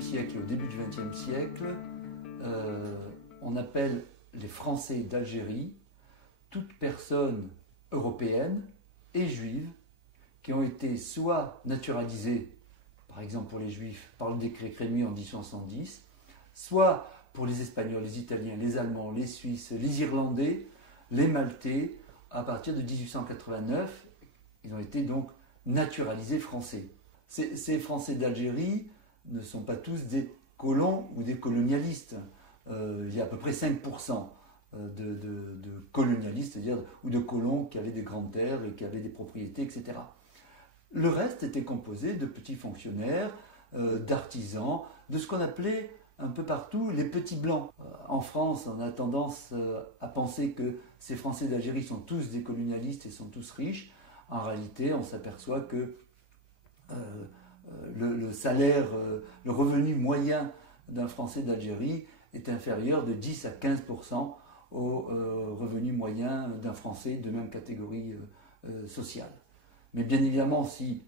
19e siècle et au début du 20e siècle, on appelle les Français d'Algérie toute personne européenne et juive qui ont été soit naturalisées, par exemple pour les Juifs, par le décret Crémieux en 1870, soit pour les Espagnols, les Italiens, les Allemands, les Suisses, les Irlandais, les Maltais, à partir de 1889, ils ont été donc naturalisés français. Ces Français d'Algérie ne sont pas tous des colons ou des colonialistes. Il y a à peu près 5% de colonialistes, c'est-à-dire ou de colons qui avaient des grandes terres et qui avaient des propriétés, etc. Le reste était composé de petits fonctionnaires, d'artisans, de ce qu'on appelait un peu partout les petits blancs. En France, on a tendance à penser que ces Français d'Algérie sont tous des colonialistes et sont tous riches. En réalité, on s'aperçoit que le salaire, le revenu moyen d'un Français d'Algérie est inférieur de 10 à 15% au revenu moyen d'un Français de même catégorie sociale. Mais bien évidemment, si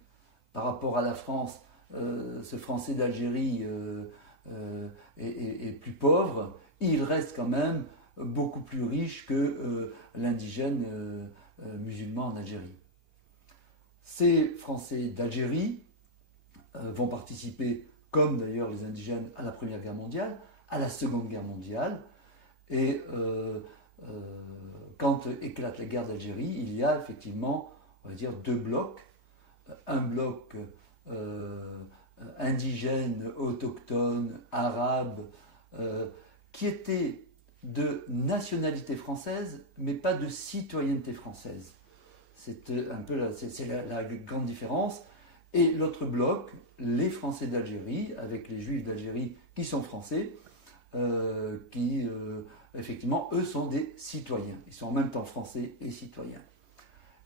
par rapport à la France, ce Français d'Algérie est plus pauvre, il reste quand même beaucoup plus riche que l'indigène musulman en Algérie. Ces Français d'Algérie vont participer, comme d'ailleurs les indigènes, à la Première Guerre mondiale, à la Seconde Guerre mondiale, et quand éclate la guerre d'Algérie, il y a effectivement, on va dire, deux blocs. Un bloc indigène, autochtone, arabe, qui était de nationalité française, mais pas de citoyenneté française. C'est un peu la grande différence. Et l'autre bloc, les Français d'Algérie, avec les Juifs d'Algérie qui sont français, qui, effectivement, eux sont des citoyens. Ils sont en même temps français et citoyens.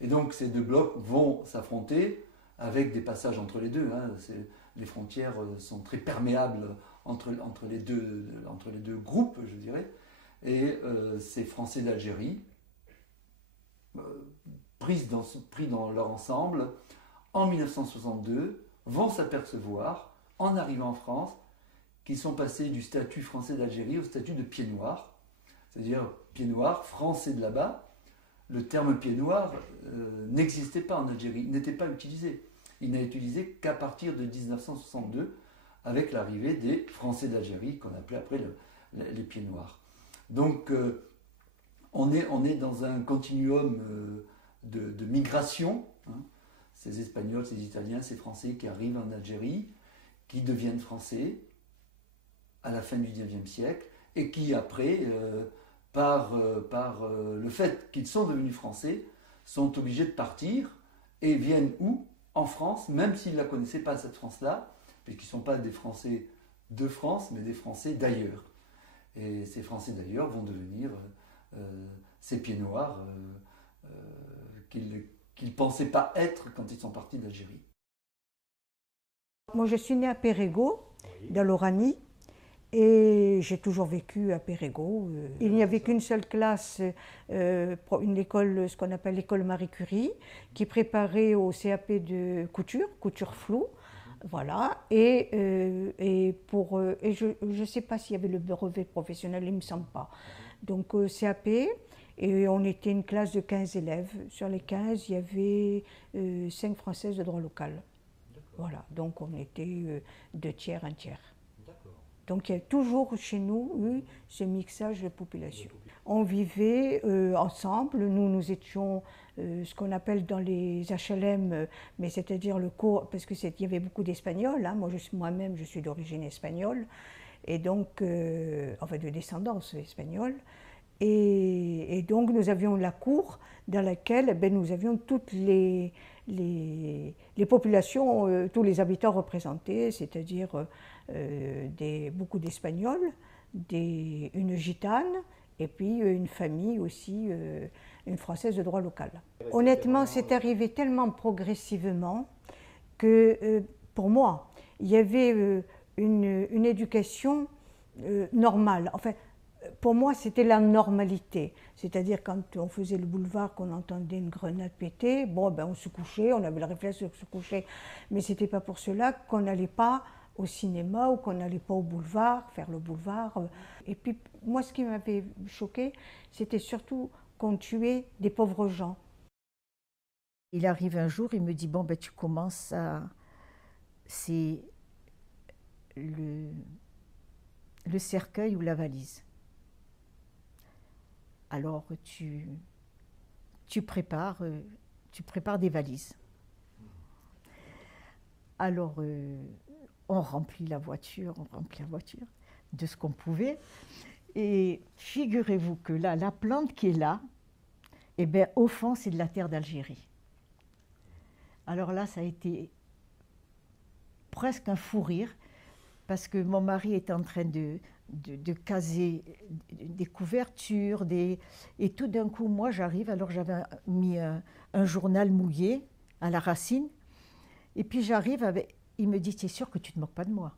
Et donc ces deux blocs vont s'affronter avec des passages entre les deux. Les frontières sont très perméables entre les deux groupes, je dirais. Et ces Français d'Algérie, pris dans leur ensemble, en 1962, vont s'apercevoir, en arrivant en France, qu'ils sont passés du statut français d'Algérie au statut de pied noir, c'est-à-dire pied noir, français de là-bas. Le terme pied noir n'existait pas en Algérie, n'était pas utilisé. Il n'a été utilisé qu'à partir de 1962, avec l'arrivée des Français d'Algérie, qu'on appelait après les pieds noirs. Donc, on est dans un continuum de migration. Ces Espagnols, ces Italiens, ces Français qui arrivent en Algérie, qui deviennent Français à la fin du XIXe siècle, et qui après, par le fait qu'ils sont devenus Français, sont obligés de partir, et viennent où? En France, même s'ils ne la connaissaient pas, cette France-là, puisqu'ils ne sont pas des Français de France, mais des Français d'ailleurs. Et ces Français d'ailleurs vont devenir ces pieds noirs qu'ils ne pensaient pas être quand ils sont partis d'Algérie. Moi, je suis née à Périgueux, dans l'Oranie, et j'ai toujours vécu à Périgueux. Il n'y avait qu'une seule classe, une école, ce qu'on appelle l'école Marie Curie, qui préparait au CAP de couture floue. Voilà, et je ne sais pas s'il y avait le brevet professionnel, il ne me semble pas. Donc CAP, et on était une classe de 15 élèves. Sur les 15, il y avait 5 Françaises de droit local. Voilà, donc on était 2 tiers, 1 tiers. Donc il y a toujours chez nous eu ce mixage de population. On vivait ensemble, nous étions ce qu'on appelle dans les HLM, mais c'est-à-dire le cours, parce qu'il y avait beaucoup d'Espagnols, moi-même je suis d'origine espagnole, et donc, enfin de descendance espagnole, et donc nous avions la cour dans laquelle nous avions toutes les populations, tous les habitants représentés, c'est-à-dire beaucoup d'Espagnols, une gitane, et puis une famille aussi, une Française de droit local. Honnêtement, c'est arrivé tellement progressivement que pour moi, il y avait une éducation normale. Enfin, pour moi, c'était la normalité. C'est-à-dire, quand on faisait le boulevard, qu'on entendait une grenade péter, on se couchait, on avait le réflexe de se coucher. Mais ce n'était pas pour cela qu'on n'allait pas au cinéma ou qu'on n'allait pas au boulevard, faire le boulevard. Et puis, moi, ce qui m'avait choqué, c'était surtout qu'on tuait des pauvres gens. Il arrive un jour, il me dit, bon, ben, tu commences à... C'est le cercueil ou la valise. Alors, tu prépares des valises. Alors, on remplit la voiture de ce qu'on pouvait. Et figurez-vous que là, la plante qui est là, eh bien, au fond, c'est de la terre d'Algérie. Alors là, ça a été presque un fou rire, parce que mon mari était en train de caser des couvertures, et tout d'un coup, moi, j'arrive, alors j'avais mis un journal mouillé à la racine, et puis j'arrive avec... Il me dit, t'es sûr que tu ne te moques pas de moi?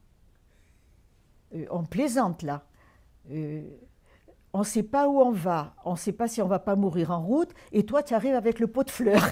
On plaisante, là. On ne sait pas où on va, on ne sait pas si on ne va pas mourir en route, et toi, tu arrives avec le pot de fleurs.